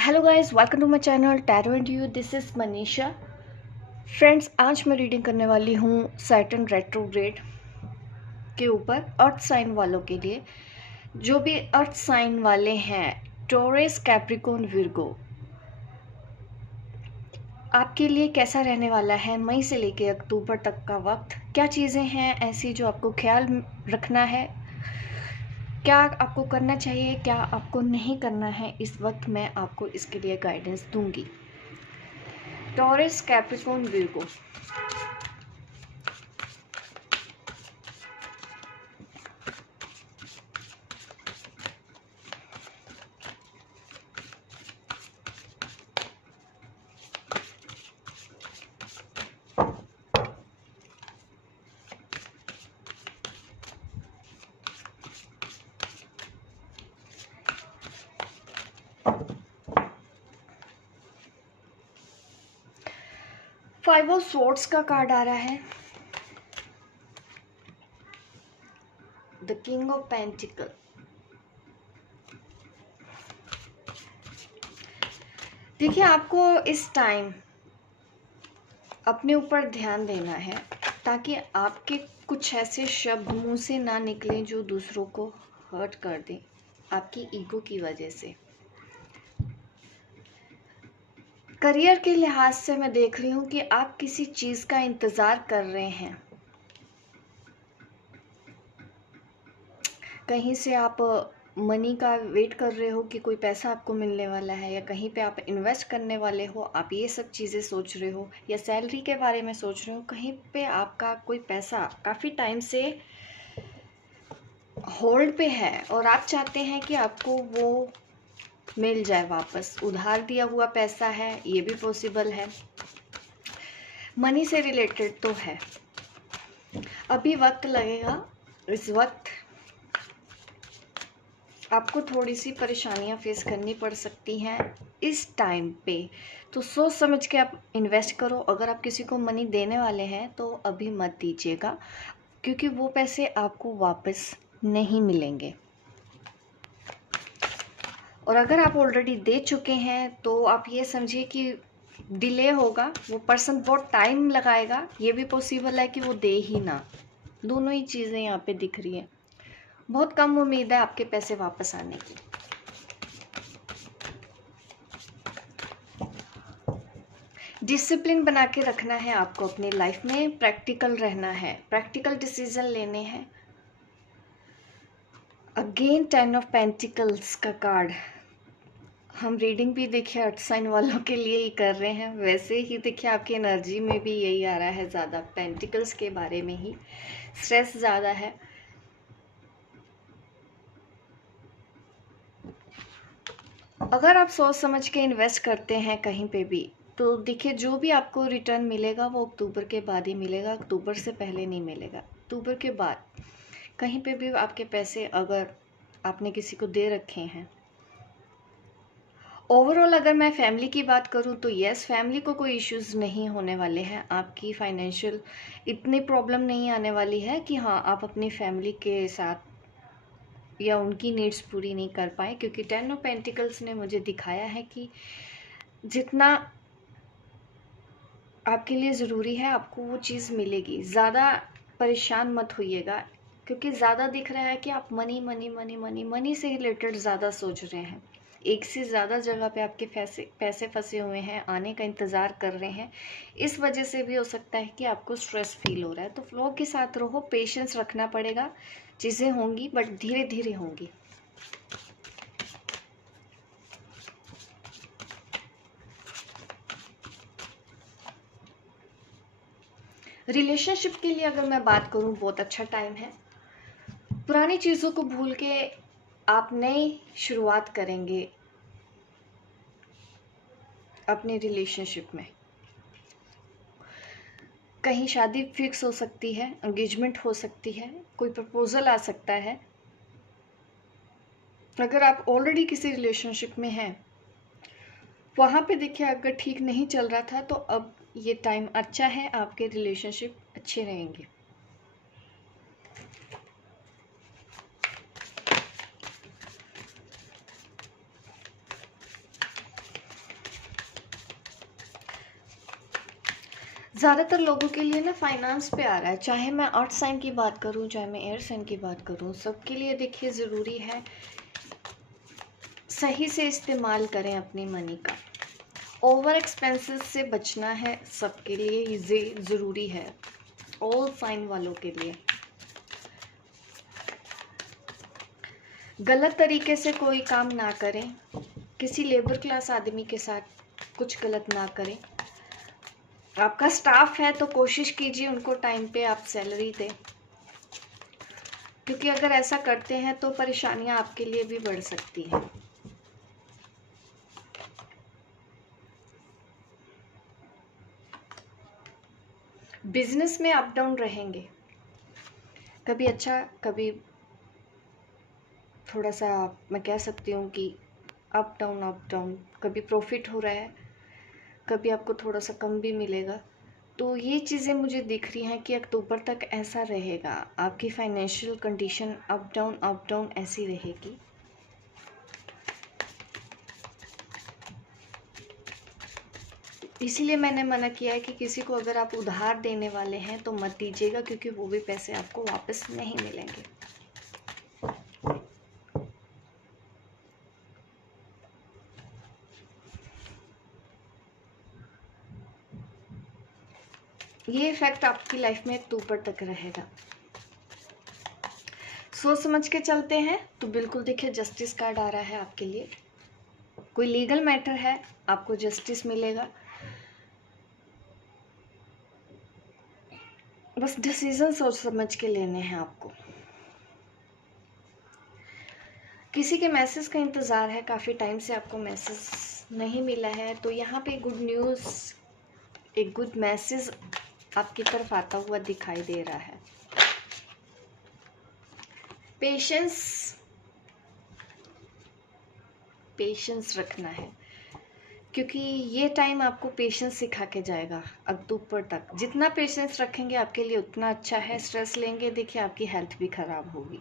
Hello guys, welcome to my channel tarot and you. This is Manisha. Friends, आज मैं reading करने वाली हूँ सैटर्न रेट्रोग्रेड के ऊपर अर्थ साइन वालों के लिए। जो भी अर्थ साइन वाले हैं, टॉरस, कैप्रिकॉर्न, विर्गो, आपके लिए कैसा रहने वाला है मई से लेके अक्टूबर तक का वक्त। क्या चीज़ें हैं ऐसी जो आपको ख्याल रखना है, क्या आपको करना चाहिए, क्या आपको नहीं करना है, इस वक्त मैं आपको इसके लिए गाइडेंस दूंगी। Taurus, Capricorn, Virgo. Five of swords का कार्ड आ रहा है, द किंग ऑफ पेंटिकल। देखिए, आपको इस टाइम अपने ऊपर ध्यान देना है ताकि आपके कुछ ऐसे शब्द मुंह से ना निकलें जो दूसरों को हर्ट कर दें आपकी ईगो की वजह से। करियर के लिहाज से मैं देख रही हूँ कि आप किसी चीज़ का इंतज़ार कर रहे हैं। कहीं से आप मनी का वेट कर रहे हो कि कोई पैसा आपको मिलने वाला है, या कहीं पे आप इन्वेस्ट करने वाले हो, आप ये सब चीज़ें सोच रहे हो, या सैलरी के बारे में सोच रहे हो। कहीं पे आपका कोई पैसा काफ़ी टाइम से होल्ड पे है और आप चाहते हैं कि आपको वो मिल जाए वापस। उधार दिया हुआ पैसा है, ये भी पॉसिबल है। मनी से रिलेटेड तो है। अभी वक्त लगेगा। इस वक्त आपको थोड़ी सी परेशानियां फेस करनी पड़ सकती हैं इस टाइम पे, तो सोच समझ के आप इन्वेस्ट करो। अगर आप किसी को मनी देने वाले हैं तो अभी मत दीजिएगा, क्योंकि वो पैसे आपको वापस नहीं मिलेंगे। और अगर आप ऑलरेडी दे चुके हैं तो आप ये समझिए कि डिले होगा, वो पर्सन बहुत टाइम लगाएगा, ये भी पॉसिबल है कि वो दे ही ना। दोनों ही चीज़ें यहाँ पे दिख रही हैं। बहुत कम उम्मीद है आपके पैसे वापस आने की। डिसिप्लिन बना के रखना है आपको अपनी लाइफ में, प्रैक्टिकल रहना है, प्रैक्टिकल डिसीजन लेने हैं। अगेन 10 ऑफ पेंटिकल्स का कार्ड। हम रीडिंग भी देखिए अर्थ साइन वालों के लिए ही कर रहे हैं, वैसे ही देखिए आपकी एनर्जी में भी यही आ रहा है, ज़्यादा पेंटिकल्स के बारे में ही। स्ट्रेस ज़्यादा है। अगर आप सोच समझ के इन्वेस्ट करते हैं कहीं पे भी, तो देखिए जो भी आपको रिटर्न मिलेगा वो अक्टूबर के बाद ही मिलेगा, अक्टूबर से पहले नहीं मिलेगा। अक्टूबर के बाद कहीं पे भी आपके पैसे अगर आपने किसी को दे रखे हैं। ओवरऑल अगर मैं फैमिली की बात करूं तो यस, फैमिली को कोई इश्यूज नहीं होने वाले हैं। आपकी फाइनेंशियल इतनी प्रॉब्लम नहीं आने वाली है कि हाँ आप अपनी फैमिली के साथ या उनकी नीड्स पूरी नहीं कर पाए, क्योंकि 10 ऑफ पेंटिकल्स ने मुझे दिखाया है कि जितना आपके लिए ज़रूरी है आपको वो चीज़ मिलेगी। ज़्यादा परेशान मत होइएगा, क्योंकि ज़्यादा दिख रहा है कि आप money money money money money से रिलेटेड ज़्यादा सोच रहे हैं। एक से ज़्यादा जगह पे आपके पैसे फंसे हुए हैं, आने का इंतज़ार कर रहे हैं। इस वजह से भी हो सकता है कि आपको स्ट्रेस फील हो रहा है। तो फ्लो के साथ रहो, पेशेंस रखना पड़ेगा। चीज़ें होंगी बट धीरे धीरे होंगी। रिलेशनशिप के लिए अगर मैं बात करूं, बहुत अच्छा टाइम है। पुरानी चीज़ों को भूल के आप नई शुरुआत करेंगे अपने रिलेशनशिप में। कहीं शादी फिक्स हो सकती है, एंगेजमेंट हो सकती है, कोई प्रपोजल आ सकता है। अगर आप ऑलरेडी किसी रिलेशनशिप में हैं, वहाँ पे देखिए अगर ठीक नहीं चल रहा था तो अब ये टाइम अच्छा है, आपके रिलेशनशिप अच्छे रहेंगे। ज़्यादातर लोगों के लिए ना फाइनेंस पे आ रहा है, चाहे मैं अर्थ साइन की बात करूं, चाहे मैं एयर साइन की बात करूं, सबके लिए देखिए ज़रूरी है सही से इस्तेमाल करें अपनी मनी का। ओवर एक्सपेंसेस से बचना है, सबके लिए ये ज़रूरी है, ऑल साइन वालों के लिए। गलत तरीके से कोई काम ना करें, किसी लेबर क्लास आदमी के साथ कुछ गलत ना करें। आपका स्टाफ है तो कोशिश कीजिए उनको टाइम पे आप सैलरी दें, क्योंकि अगर ऐसा करते हैं तो परेशानियां आपके लिए भी बढ़ सकती हैं। बिजनेस में अप डाउन रहेंगे, कभी अच्छा कभी थोड़ा सा, मैं कह सकती हूँ कि अप डाउन, कभी प्रॉफिट हो रहा है, कभी आपको थोड़ा सा कम भी मिलेगा। तो ये चीज़ें मुझे दिख रही हैं कि अक्टूबर तक ऐसा रहेगा, आपकी फाइनेंशियल कंडीशन अप डाउन ऐसी रहेगी। इसीलिए मैंने मना किया है कि किसी को अगर आप उधार देने वाले हैं तो मत दीजिएगा, क्योंकि वो भी पैसे आपको वापस नहीं मिलेंगे। ये इफेक्ट आपकी लाइफ में अक्टूबर तक रहेगा। सोच समझ के चलते हैं तो बिल्कुल देखिए जस्टिस कार्ड आ रहा है आपके लिए। कोई लीगल मैटर है, आपको जस्टिस मिलेगा। बस डिसीजन सोच समझ के लेने हैं आपको। किसी के मैसेज का इंतज़ार है, काफ़ी टाइम से आपको मैसेज नहीं मिला है, तो यहाँ पे गुड न्यूज़, एक गुड मैसेज आपकी तरफ आता हुआ दिखाई दे रहा है। पेशेंस रखना है, क्योंकि ये टाइम आपको पेशेंस सिखा के जाएगा अक्टूबर तक। जितना पेशेंस रखेंगे आपके लिए उतना अच्छा है। स्ट्रेस लेंगे देखिए आपकी हेल्थ भी खराब होगी।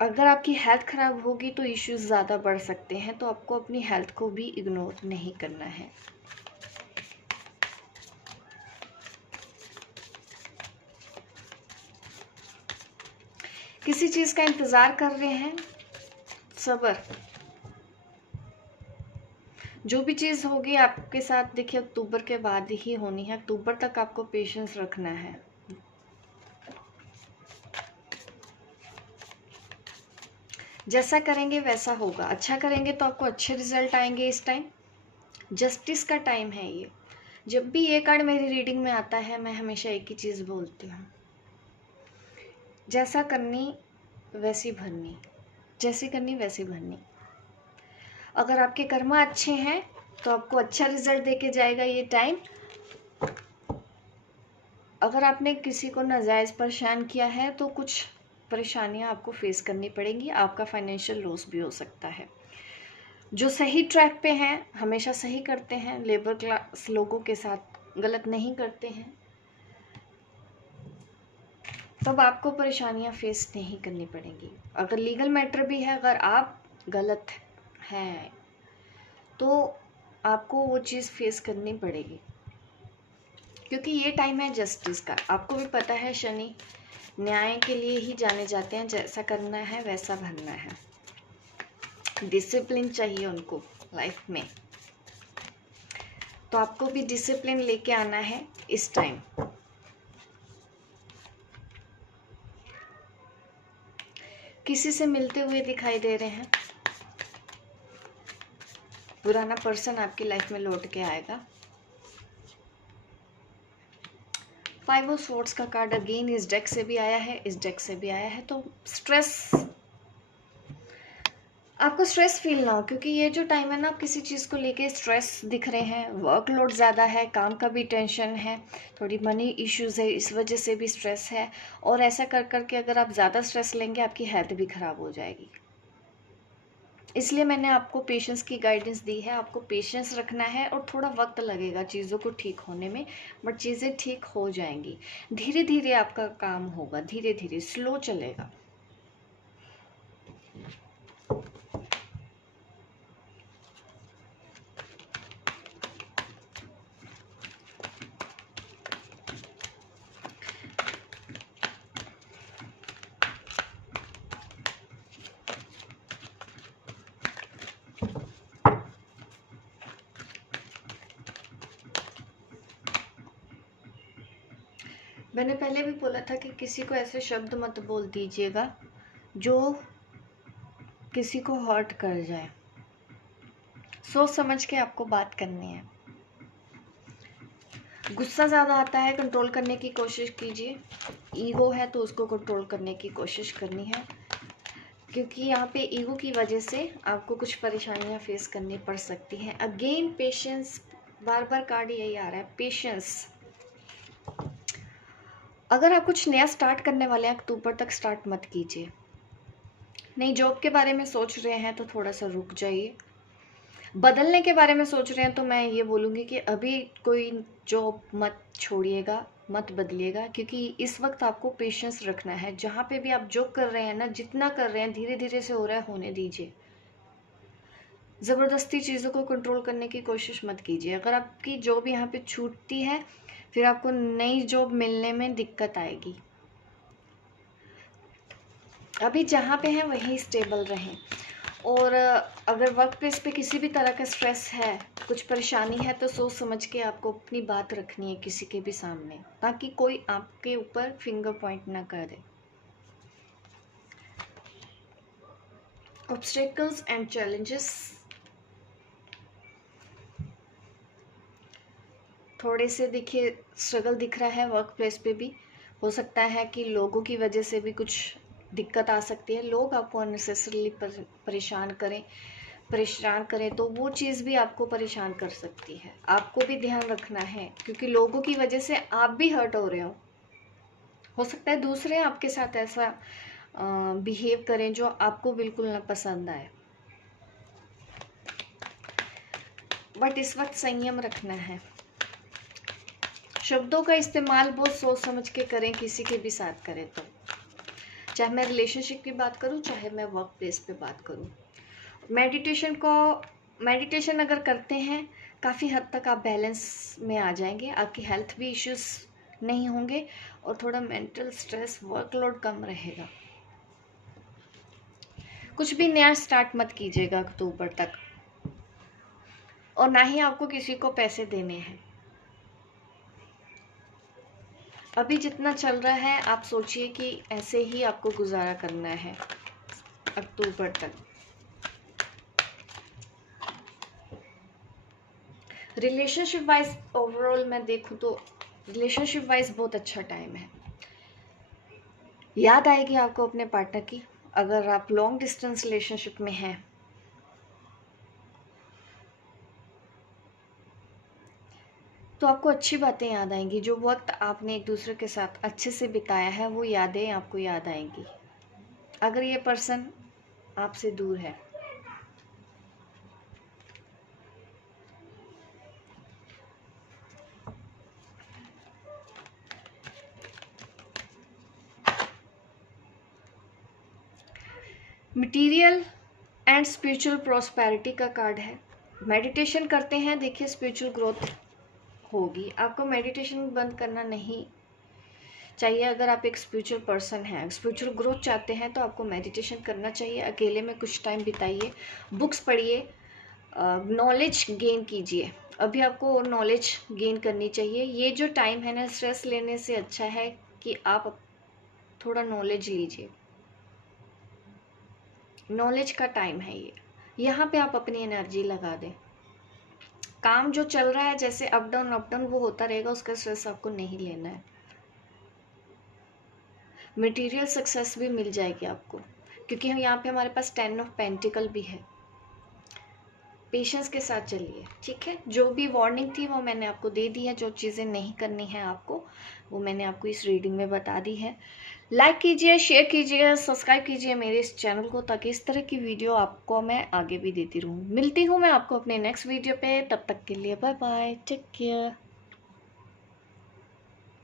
अगर आपकी हेल्थ खराब होगी तो इश्यूज ज़्यादा बढ़ सकते हैं, तो आपको अपनी हेल्थ को भी इग्नोर नहीं करना है। किसी चीज़ का इंतज़ार कर रहे हैं, सब्र। जो भी चीज़ होगी आपके साथ देखिए अक्टूबर के बाद ही होनी है। अक्टूबर तक आपको पेशेंस रखना है। जैसा करेंगे वैसा होगा, अच्छा करेंगे तो आपको अच्छे रिजल्ट आएंगे। इस टाइम जस्टिस का टाइम है ये। जब भी ये कार्ड मेरी रीडिंग में आता है मैं हमेशा एक ही चीज़ बोलती हूँ, जैसा करनी वैसी भरनी, जैसी करनी वैसी भरनी। अगर आपके कर्मा अच्छे हैं तो आपको अच्छा रिजल्ट देके जाएगा ये टाइम। अगर आपने किसी को नाजायज़ परेशान किया है तो कुछ परेशानियां आपको फेस करनी पड़ेंगी, आपका फाइनेंशियल लॉस भी हो सकता है। जो सही ट्रैक पे हैं हमेशा सही करते हैं, लेबर क्लास लोगों के साथ गलत नहीं करते हैं, तब आपको परेशानियां फेस नहीं करनी पड़ेंगी। अगर लीगल मैटर भी है, अगर आप गलत हैं तो आपको वो चीज़ फेस करनी पड़ेगी, क्योंकि ये टाइम है जस्टिस का। आपको भी पता है शनि न्याय के लिए ही जाने जाते हैं, जैसा करना है वैसा भरना है। डिसिप्लिन चाहिए उनको लाइफ में, तो आपको भी डिसिप्लिन लेके आना है इस टाइम। किसी से मिलते हुए दिखाई दे रहे हैं, पुराना पर्सन आपकी लाइफ में लौट के आएगा। 5 ऑफ स्वॉर्ड्स का कार्ड अगेन इस डेक से भी आया है, इस डेक से भी आया है। तो स्ट्रेस, आपको स्ट्रेस फील ना हो, क्योंकि ये जो टाइम है ना आप किसी चीज़ को लेके स्ट्रेस दिख रहे हैं, वर्कलोड ज़्यादा है, काम का भी टेंशन है, थोड़ी मनी इश्यूज है, इस वजह से भी स्ट्रेस है। और ऐसा कर करके अगर आप ज़्यादा स्ट्रेस लेंगे आपकी हेल्थ भी ख़राब हो जाएगी। इसलिए मैंने आपको पेशेंस की गाइडेंस दी है। आपको पेशेंस रखना है और थोड़ा वक्त लगेगा चीज़ों को ठीक होने में, बट चीज़ें ठीक हो जाएंगी। धीरे धीरे आपका काम होगा, धीरे धीरे स्लो चलेगा। मैंने पहले भी बोला था कि किसी को ऐसे शब्द मत बोल दीजिएगा जो किसी को हर्ट कर जाए। सोच समझ के आपको बात करनी है। गुस्सा ज़्यादा आता है, कंट्रोल करने की कोशिश कीजिए। ईगो है तो उसको कंट्रोल करने की कोशिश करनी है, क्योंकि यहाँ पे ईगो की वजह से आपको कुछ परेशानियाँ फेस करनी पड़ सकती हैं। अगेन पेशेंस, बार बार कार्ड यही आ रहा है, पेशेंस। अगर आप कुछ नया स्टार्ट करने वाले हैं, अक्टूबर तक स्टार्ट मत कीजिए। नई जॉब के बारे में सोच रहे हैं तो थोड़ा सा रुक जाइए। बदलने के बारे में सोच रहे हैं तो मैं ये बोलूँगी कि अभी कोई जॉब मत छोड़िएगा, मत बदलिएगा, क्योंकि इस वक्त आपको पेशेंस रखना है। जहाँ पे भी आप जो कर रहे हैं ना, जितना कर रहे हैं धीरे धीरे से हो रहा है, होने दीजिए। ज़बरदस्ती चीज़ों को कंट्रोल करने की कोशिश मत कीजिए। अगर आपकी जॉब यहाँ पे छूटती है फिर आपको नई जॉब मिलने में दिक्कत आएगी। अभी जहाँ पे हैं वहीं स्टेबल रहें। और अगर वर्क प्लेस पे किसी भी तरह का स्ट्रेस है, कुछ परेशानी है, तो सोच समझ के आपको अपनी बात रखनी है किसी के भी सामने, ताकि कोई आपके ऊपर फिंगर पॉइंट ना करे। ऑब्स्टेकल्स एंड चैलेंजेस, थोड़े से देखिए स्ट्रगल दिख रहा है वर्क प्लेस पे भी। हो सकता है कि लोगों की वजह से भी कुछ दिक्कत आ सकती है। लोग आपको अननेसेसरीली परेशान करें तो वो चीज़ भी आपको परेशान कर सकती है। आपको भी ध्यान रखना है, क्योंकि लोगों की वजह से आप भी हर्ट हो रहे हो सकता है दूसरे आपके साथ ऐसा बिहेव करें जो आपको बिल्कुल ना पसंद आए। बट इस वक्त संयम रखना है। शब्दों का इस्तेमाल बहुत सोच समझ के करें, किसी के भी साथ करें तो, चाहे मैं रिलेशनशिप की बात करूं, चाहे मैं वर्क प्लेस पे बात करूं। मेडिटेशन अगर करते हैं, काफ़ी हद तक आप बैलेंस में आ जाएंगे। आपकी हेल्थ भी इश्यूज नहीं होंगे और थोड़ा मेंटल स्ट्रेस, वर्कलोड कम रहेगा। कुछ भी नया स्टार्ट मत कीजिएगा अक्टूबर तक, और ना ही आपको किसी को पैसे देने हैं। अभी जितना चल रहा है आप सोचिए कि ऐसे ही आपको गुजारा करना है अक्टूबर तक। रिलेशनशिप वाइज ओवरऑल मैं देखूँ तो रिलेशनशिप वाइज बहुत अच्छा टाइम है। याद आएगी आपको अपने पार्टनर की, अगर आप लॉन्ग डिस्टेंस रिलेशनशिप में हैं तो आपको अच्छी बातें याद आएंगी। जो वक्त आपने एक दूसरे के साथ अच्छे से बिताया है वो यादें आपको याद आएंगी। अगर ये पर्सन आपसे दूर है, मटेरियल एंड स्पिरिचुअल प्रॉस्पेरिटी का कार्ड है। मेडिटेशन करते हैं, देखिए स्पिरिचुअल ग्रोथ होगी। आपको मेडिटेशन बंद करना नहीं चाहिए। अगर आप एक स्पिरिचुअल पर्सन हैं, स्पिरिचुअल ग्रोथ चाहते हैं, तो आपको मेडिटेशन करना चाहिए। अकेले में कुछ टाइम बिताइए, बुक्स पढ़िए, नॉलेज गेन कीजिए। अभी आपको नॉलेज गेन करनी चाहिए। ये जो टाइम है ना, स्ट्रेस लेने से अच्छा है कि आप थोड़ा नॉलेज लीजिए। नॉलेज का टाइम है ये, यहाँ पे आप अपनी एनर्जी लगा दें। काम जो चल रहा है जैसे अप डाउन वो होता रहेगा, उसका स्ट्रेस आपको नहीं लेना है। मटेरियल सक्सेस भी मिल जाएगी आपको, क्योंकि हम यहाँ पे हमारे पास 10 ऑफ पेंटिकल भी है। पेशेंस के साथ चलिए, ठीक है। जो भी वार्निंग थी वो मैंने आपको दे दी है। जो चीज़ें नहीं करनी है आपको, वो मैंने आपको इस रीडिंग में बता दी है। लाइक कीजिए, शेयर कीजिए, सब्सक्राइब कीजिए मेरे इस चैनल को, ताकि इस तरह की वीडियो आपको मैं आगे भी देती रहूँ। मिलती हूँ मैं आपको अपने नेक्स्ट वीडियो पे, तब तक के लिए बाय बाय, टेक केयर।